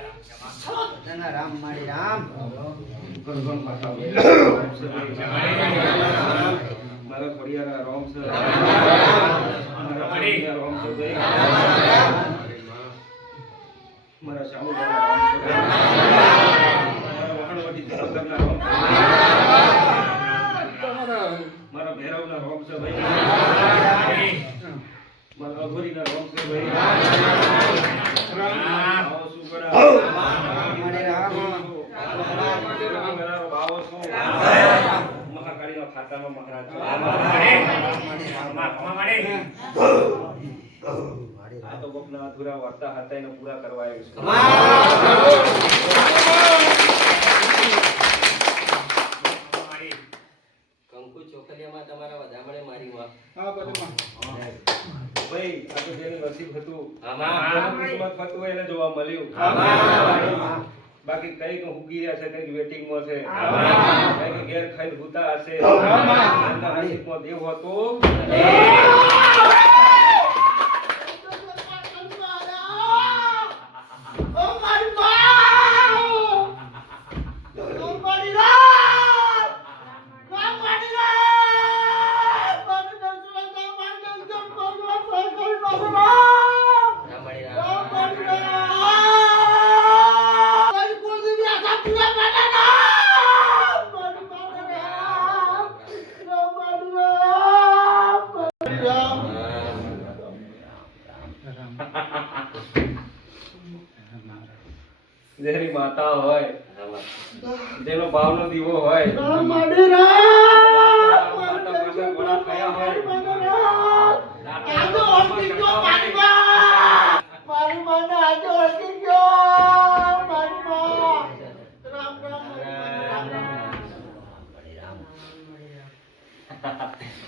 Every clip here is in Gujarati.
બધાના રામ મારી રામ મારા ખોડિયારા રોમ છે મારા ખોડિયારા રોમ છે ભાઈ. મારા શામુદાના રોમ છે મારા વહાણવટી ધરમધરના રોમ છે મારા ભૈરવના રોમ છે ભાઈ મારા અઘોરીના રોમ છે ભાઈ આવો સુગડા. મારી રામ ગણારો બાવો છું. મહાકાળીનો ખાતાનો મહારાજ છું. આ તો કોકના અધૂરા વાર્તા પૂરા કરવા આવ્યો છું. કંકુ ચોખલિયામાં તમારા વધામણે મારી માં. ભાઈ આ તો જેનું નસીબ હતું. કિસ્મત હતું એને જોવા મળ્યું. બાકી કંઈક હુકી રહ્યા છે કંઈક છે. કંઈક ઘેર ખાઈને ભૂતા હશે. નસીબમાં દેવ હતો. જેની માતા હોય. જેનો ભાવનો દીવો હોય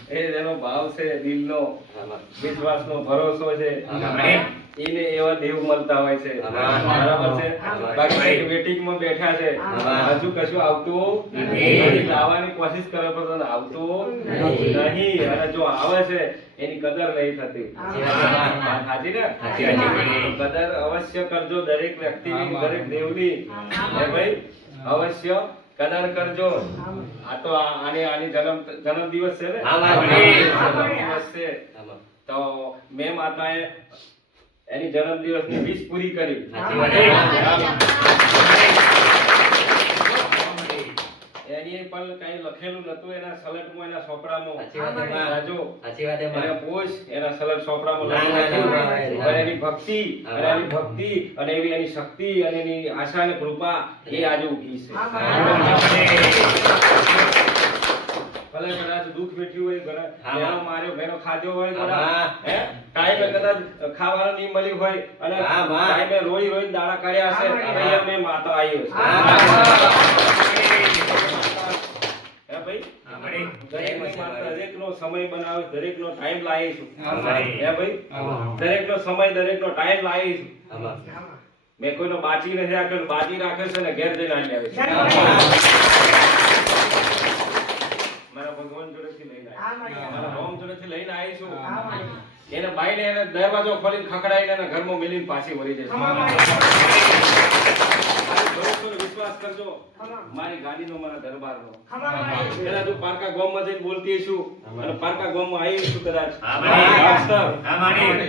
એ જેનો ભાવ છે દિલનો વિશ્વાસ વિશ્વાસનો ભરોસો છે. એને એવા દેવ મળતા હોય છે. બરાબર છે બાકી કંઈકમાં બેઠા છે. હજુ કશું આવતું નથી. લાવવાની કોશિશ કરે પણ આવતું નથી. નહીં. અને જો આવે છે એની કદર નહીં થતી. સાચી ને? કદર અવશ્ય કરજો દરેક વ્યક્તિની દરેક દેવની. ભાઈ અવશ્ય કદર કરજો. આ તો આની આની જન્મ જન્મ દિવસ છે ને. જન્મ દિવસ છે. તો મેં માતાએ એની જન્મ દિવસની વીસ પૂરી કરી. એની પણ કઈ લખેલું નતું એના સલટમાં એના સોપડામાં. સાચી વાત એમાં. રાજો. સાચી વાત એમાં. એને પૂછ એના સલટ સોપડામાં ના, ના, લખેલું ના, હતું. ના, ના. અને એની ભક્તિ અને એની ભક્તિ અને એવી એની શક્તિ અને એની આશા અને કૃપા એ આજે ઉગી છે. ભલે કદાચ દુઃખ વેઠ્યું હોય ઘણા. મેનો માર્યો મેનો ખાધો હોય હા. ટાઈમે કદાચ ખાવાનું નહીં મળ્યું હોય અને હા, માં. ટાઈમે રોઈ રોઈ દાડા કાઢ્યા હશે. અહીંયા મેં માતા આવી હશે હે ભાઈ હા, ભાઈ. દરેકની માતા દરેકનો સમય બનાવે દરેક નો ટાઈમ લાવીશું હે ભાઈ. હે ભાઈ સમય સમય દરેકનો ટાઈમ લાવીશું. મેં કોઈનો બાચી નથી રાખ્યો બાજી રાખે છે ને ઘેર જઈને આવી આવે છે મારા ભગવાન જોડેથી લઈને. મારા જોડેથી આવી છું. એને બાઈને એને દરવાજો ખોલીને ખખડાઈને એના ઘરમાં મેલીને પાછી વળી જશે વિશ્વાસ કરજો. મારી ગાડીનો મારા દરબારનો. પેલા તું પારકા ગામમાં જઈને બોલતી છું અને પારકા ગામમાં આવી છું કદાચ.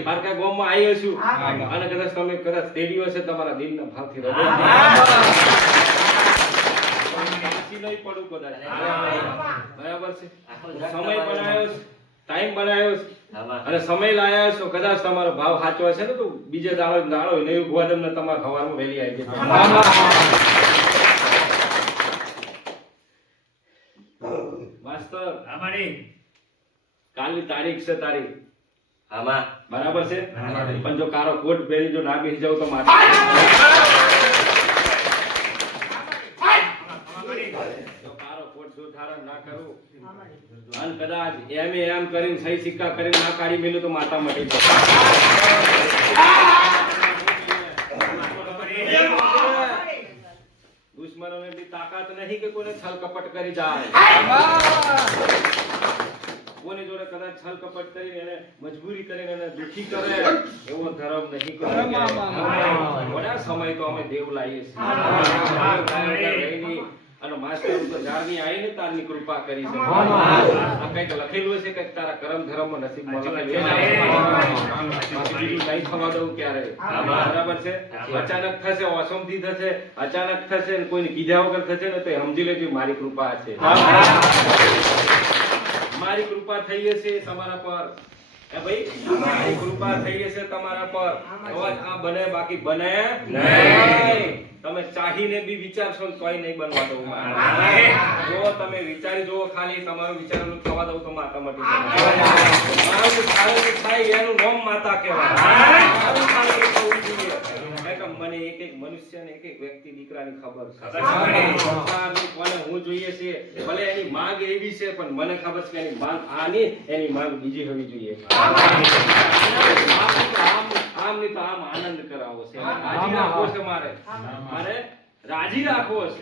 પારકા ગામમાં આવી છું અને કદાચ તમે કદાચ તેડ્યો હશે તમારા દિલના ભાવથી રડો નહીં પડું કદાચ. બરાબર છે. સમય બનાવ્યો ટાઈમ બનાવ્યો અને સમય લાયા છો કદાચ તમારો ભાવ સાચો હશે ને તો બીજે દાડો દાડો નહીં ઉભવા તમને તમારા ખવારમાં વહેલી આવી જશે માસ્તર કાલની તારીખ છે તારીખ આમાં. બરાબર છે? પણ જો કારો કોટ પહેરી જો ના બેસી જાવ તો માથે જો કારો કોટ ના કરું. અને કદાચ એમ એમ કરીને સહી સિક્કા કરીને ના કાઢી મેલું તો માતા મટી જશે. દુશ્મનોને બી તાકાત નહીં કે કોઈને છલ કપટ કરી જાય. એને કદાચ છલ કપટ કરીને એને મજબૂરી કરીને એને દુખી કરે એવો ધર્મ નહીં કરે. ઘણા સમય તો અમે દેવ લાવીએ છીએ. અને માસ્ટર તો જારની આવીને તારની કૃપા કરી છે. આ કંઈક લખેલું છે કે તારા કરમ ધર્મ નસીબમાં લખેલું છે. બીજું નહીં થવા દઉં ક્યારે? બરાબર. છે? અચાનક થશે અસમથી થશે અચાનક થશે ને કોઈને કીધા વગર થશે ને તો સમજી લેજો મારી કૃપા છે. મારી કૃપા થઈ હશે તમારા પર. ભાઈ? મારી કૃપા થઈ હશે તમારા પર. અવાજ આ બને બાકી બને નહીં. તમે ચાહીને બી વિચારશો ને તોય નહીં બનવા દઉં મારે. જો તમે વિચારી જુઓ ખાલી તમારું વિચારેલું થવા દઉં તો માતા મટી મારું ધારેલું થાય એનું નામ માતા કહેવાય. મને એક એક મનુષ્યને એક એક વ્યક્તિ દીકરાની ખબર છે. કોને હું જોઈએ છે? ભલે એની માંગ એવી છે પણ મને ખબર છે કે એની માંગ આની એની માંગ બીજી હોવી જોઈએ. આમ ની તો આમ આનંદ કરાવો છે. રાજી રાખવો છે મારે. મારે રાજી રાખવો છે.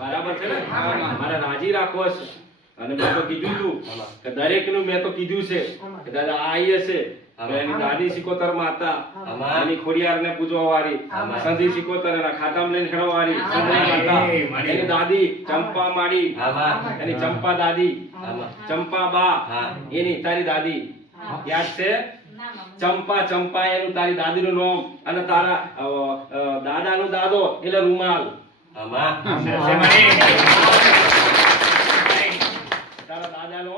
બરાબર છે ને? મારે રાજી રાખવો છે. અને મેં તો કીધું તું કે દરેકનું મેં તો કીધું છે કે દાદા આ આઈ હશે હવે એની દાદી સિકોતર માતા એની ખોડિયારને પૂજવા વાળી સંધી સિકોતર એના ખાતામાં લઈને ખેડવા વાળી સંધી માતા એની દાદી ચંપા માડી. એની ચંપા દાદી. ચંપા બા. એની તારી દાદી. યાદ છે? ચંપા ચંપા એનું તારી દાદીનું નામ અને તારા દાદાનો દાદો એટલે રૂમાલ. તારા દાદાનો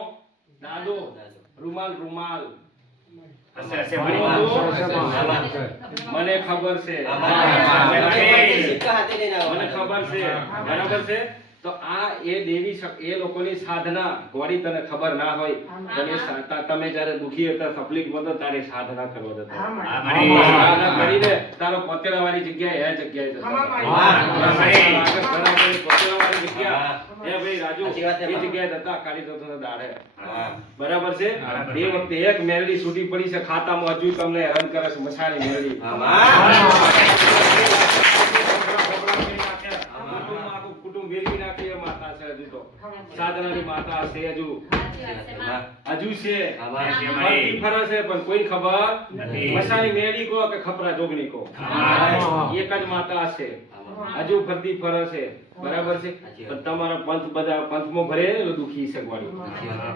દાદો. રૂમાલ રૂમાલ. મને ખબર છે. મને ખબર છે. બરાબર છે? તો આ એ દેવી એ લોકોની સાધના ગોળી તને ખબર ના હોય તમે જ્યારે દુખી હતા તકલીફ હતો ત્યારે સાધના કરવા જતા. સાધના કરીને તારો પતેડાવાળી જગ્યાએ એ જગ્યા. એ ભાઈ રાજુ જગ્યાએ જતા કાઢી દો દાડે. બરાબર છે? એ વખતે એક મેરડી છૂટી પડી છે ખાતામાં હજુ તમને હેરાન કરે છે મસાણી મેરડી કુટુંબ આખું કુટુંબ વેરવી નાખે એ માતા છે હજુ તો સાધનાની માતા છે હજુ. હજુ છે. ફરતી ફરે છે પણ કોઈ ખબર નથી. મેળી કો કે ખપરા જોગણી કો એક જ માતા છે. હજુ ફરતી ફરે છે. બરાબર છે? પણ તમારા પંથ બધા પંથમો ભરે દુખી છે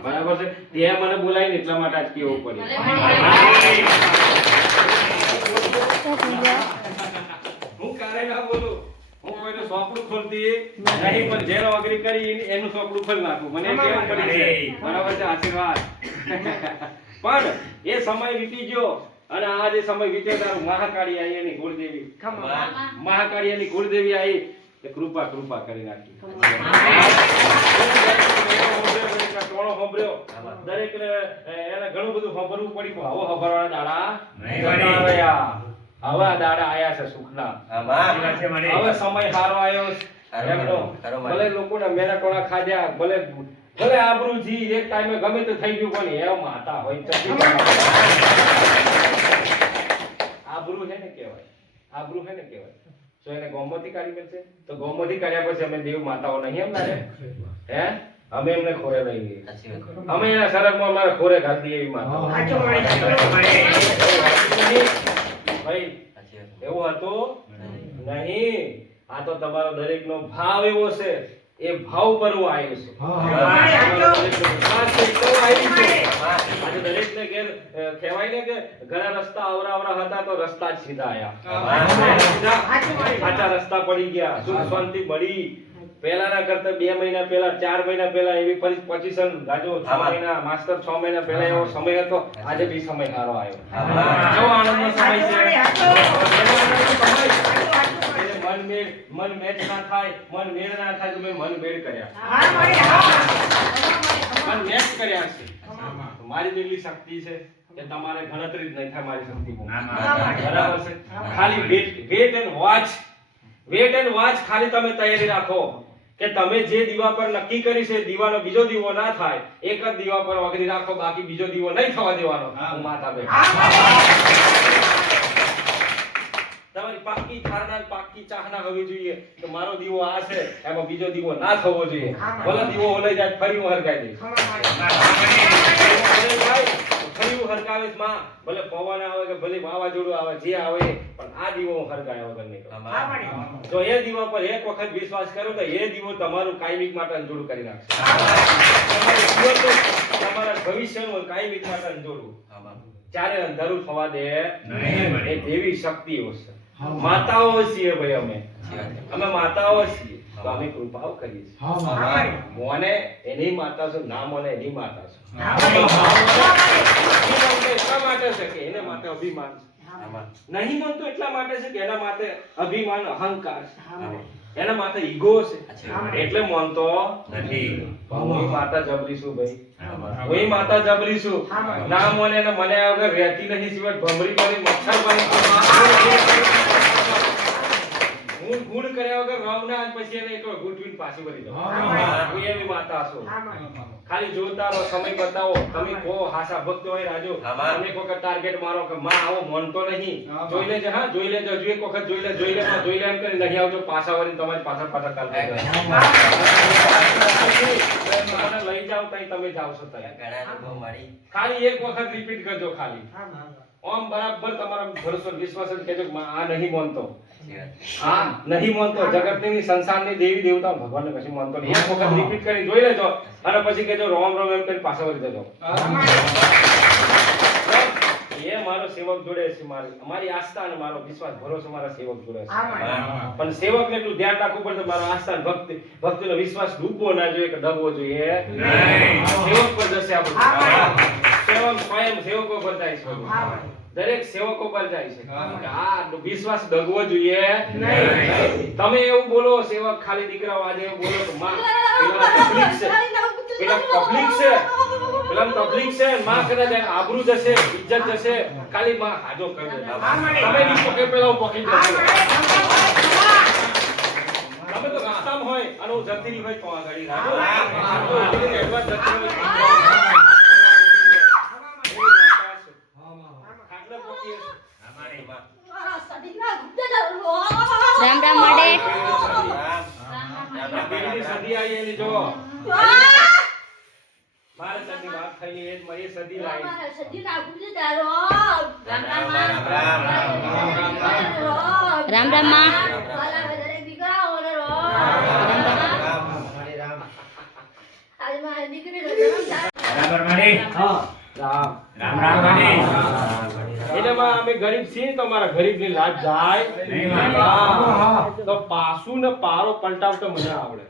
બરાબર છે? તે મને બોલાવીને એટલા માટે આજ કેવું પડ્યું હું કારે ના બોલું હું કોઈનું સોપડું ખોલતી નહીં પણ જેનો અગ્રી કરી એનું સોપડું ખોલી નાખું. મને કેવું પડી છે. બરાબર છે આશીર્વાદ. પણ એ સમય વીતી ગયો અને આ જે સમય વીત્યો તારું મહાકાળી આવી એની કુળદેવી. મહાકાળી એની કુળદેવી આવી એ કૃપા કૃપા કરી નાખી ટોણો દરેકને એને ઘણું બધું પડ્યું. પણ આવો સાંભળવાના દાડા નહીં રહ્યા. હવે આ દાડા આયા છે સુખના. હવે સમય સારો આવ્યો. ભલે લોકોને મેનાટોણા ખાધ્યા ભલે ભલે આબરૂજી એક ટાઈમે ગમે તો થઈ ગયું પણ એ માતા હોય તો આબરૂ હે ને કહેવાય. આબરૂ હે ને કહેવાય. તો એને ગૌમતી કાઢી મળશે તો ગૌમતી કાઢ્યા પછી અમે દેવ માતાઓ નહીં એમ લાગે? હે? અમે એમને ખોરે લઈ અમે એના શરતમાં અમારે ખોરે ઘાલી એવી નહીં. ભાઈ એવું હતું? નહીં. આ તો તમારો દરેકનો ભાવ એવો છે. એ ભાવ પર હું આવ્યો છું વિશ્વાસ છે તો આવી છું. આજે દરેકને ઘેર, કહેવાય ને કે ઘણા રસ્તા અવરા અવરા હતા તો રસ્તા જ સીધા આયા. સાચા રસ્તા પડી ગયા. સુખ શાંતિ મળી. પહેલાના કરતા બે મહિના પહેલા ચાર મહિના પહેલા એવી પોઝિશન ગાજો છ મહિના માસ્ટર છ મહિના પહેલા એવો સમય હતો. આજે બી સમય સારો આવ્યો. કેવો આનંદનો સમય છે? મન મેળ મન મેચ ના થાય મન મેળ ના થાય તો મેં મન મેળ કર્યા. મન મેચ કર્યા છે. મારી જેટલી શક્તિ છે કે તમારે ગણતરી જ નહીં થાય મારી શક્તિ બરાબર છે? ખાલી wait wait and watch wait and watch ખાલી તમે તૈયારી રાખો. કે તમે જે દીવા પર નક્કી કરી છે દીવાનો બીજો દીવો ના થાય એક જ દીવા પર વગરી રાખો બાકી બીજો દીવો નહીં થવા દેવાનો. હું. માતા બે તમારી પાકી ધારણા પાકી ચાહના હોવી જોઈએ કે મારો દીવો આ છે એમાં બીજો દીવો ના થવો જોઈએ. ભલે દીવો ઓલે જાય ફરી હું હરગાઈ દઈશ. દીવો ઓલે માં ભલે પવન આવે કે ભલે વાવાઝોડું આવે જે આવે પણ આ દીવો હું હરગાયા વગર નહીં કરું. જો એ દીવા પર એક વખત વિશ્વાસ કરો તો એ દીવો તમારું કાયમિક માટે અંજોડું કરી નાખશે. તમારા ભવિષ્યનું કાયમિક માટે અંજોડું ચારે અંધારું થવા દે. નહીં. એ દેવી શક્તિઓ છે. માતાઓ છીએ ભાઈ અમે. અમે માતાઓ છીએ. તો અમે કૃપાઓ કરીએ છીએ. મોને એની માતા છું ના મોને એની માતા છું. એટલા માટે છે કે એને માટે અભિમાન નહીં માનતો એટલા માટે છે કે એના માટે અભિમાન અહંકાર છે. એના માટે ઈગો છે. એટલે માનતો નથી. હું માતા જબરીશું ભાઈ. હું માતા જબરીશું ના મને મને આગળ વગર રહેતી નહીં સિવાય ભમરી કરી મચ્છર બની કર્યા વગર રહું ના અને પછી એને એકલો ગોઠવીને પાછી વળી દો. હું એવી માતા છું. ખાલી જોતા રહો સમય બતાવો તમે કો હાસા ભક્ત હોય રાજો. તમે એક ટાર્ગેટ મારો કે માં આવો મનતો નહીં. જોઈ લેજો હા જોઈ લેજો હજુ એક વખત જોઈ લે જોઈ લે જોઈ લે એમ કરી નહીં આવજો પાછા વળીને તમારી પાછળ પાછળ કાલ મને લઈ જાઓ તઈ તમે જાવ છો તઈ. ઘણા ખાલી એક વખત રિપીટ કરજો ખાલી. ઓમ બરાબર તમારો ભરોસો વિશ્વાસ કેજો કે આ નહીં માનતો. નહીં માનતો જગતની સંસારની દેવી દેવતા ભગવાનને કશું માનતો નહીં. એક વખત રિપીટ કરી જોઈ લેજો અને પછી કહેજો રોમ રોમ એમ કરી પાછા વળી જજો. એ મારો સેવક જોડે છે મારી અમારી આસ્થા અને મારો વિશ્વાસ ભરોસો મારા સેવક જોડે છે. પણ સેવકને એટલું ધ્યાન રાખવું પડશે મારો આસ્થા અને ભક્તિ ભક્તિનો વિશ્વાસ ડૂબવો ના જોઈએ કે ડબવો જોઈએ. સેવક પર જશે આપણું. સેવક સ્વયં સેવકો પર જાય છે. દરેક સેવકો પર જાય છે. આ વિશ્વાસ દગવો જોઈએ. નહીં. તમે એવું બોલો સેવક ખાલી દીકરાઓ આજે એવું બોલો તો માં પબ્લિક છે. પેલા પબ્લિક છે. પેલા પબ્લિક છે. માં કદાચ આબરૂ જશે ઇજ્જત જશે. ખાલી માં હાજો કરી દે. તમે નહીં પકે પેલા પકડી પકી જશે તમે તો રસ્તામાં હોય અને હું જતી હોય તો આગળ રાજો. બરાબર મળી? રામ. રામ રામ મળી? એટલે અમે ગરીબ છીએ તો અમારા ગરીબની લાજ જાય. નહીં માનો. હા. તો પાસું ને પારો પલટાવતો મને આવડે.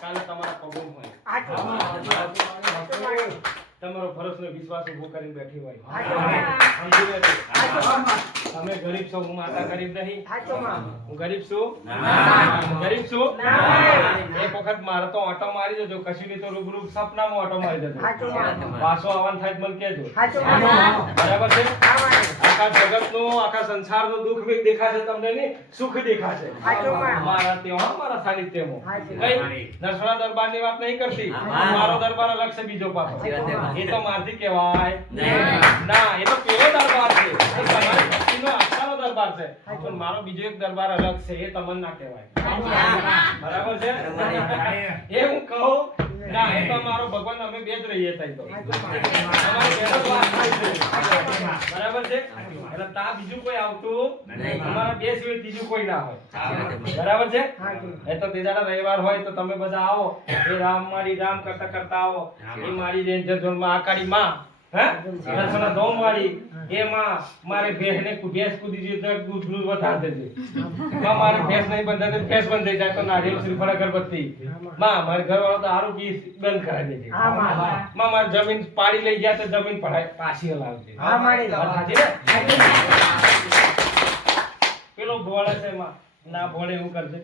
કાલે તમારા પગમાં હોય તમારો ભરોસો ને વિશ્વાસ ઊભો કરીને બેઠી હોય. તમે ગરીબ છો હું માતા ગરીબ નહીં. હું ગરીબ છું? ગરીબ છું? એક વખત મારે તો ઓટો મારી જજો કશું તો રૂબરૂ સપનામાં ઓટો મારી જજો પાછો આવવાનું થાય મને કેજો બરાબર છે? આખા જગતનો આખા સંસારનો દુઃખ બી દેખાશે તમને નહીં સુખ દેખાશે. મારા ત્યાં મારા સાનિધ્યમાં. કઈ? નરસણા દરબારની વાત નહીં કરતી. મારો દરબાર અલગ છે બીજો પાછો. એ તો મારથી કહેવાય. ના. એ તો કેવો દરબાર છે. દરબાર છે. પણ મારો બીજો એક દરબાર અલગ છે એ તમને ના કહેવાય બરાબર છે? એ હું કહું ના એ તો મારો ભગવાન અમે બે જ રહીએ તઈ તો. બરાબર છે? એટલે તા બીજું કોઈ આવતું? તમારા અમારા બે સિવાય ત્રીજું કોઈ ના હોય. બરાબર છે? એ તો તે દાડા રવિવાર હોય તો તમે બધા આવો. એ રામ મારી રામ કરતા કરતા આવો. એ મારી રેન્જર ઝોનમાં આકાડી માં. હે? દર્શના દો મારી એ માં મારે ભેંસ ભેંસ કૂદી જઈએ તો દૂધનું વધારે દેજે માં મારે ભેંસ નહીં બંધાય ભેંસ બંધ થઈ જાય તો નારિયેળ શ્રીફળ અગરબત્તી માં મારે ઘરવાળો તો આરું પી બંધ કરાવી દેજે માં મારે જમીન પાડી લઈ ગયા તો જમીન પડાય પાછી ને? પેલો ભોળે છે માં ના ભોળે એવું કરજે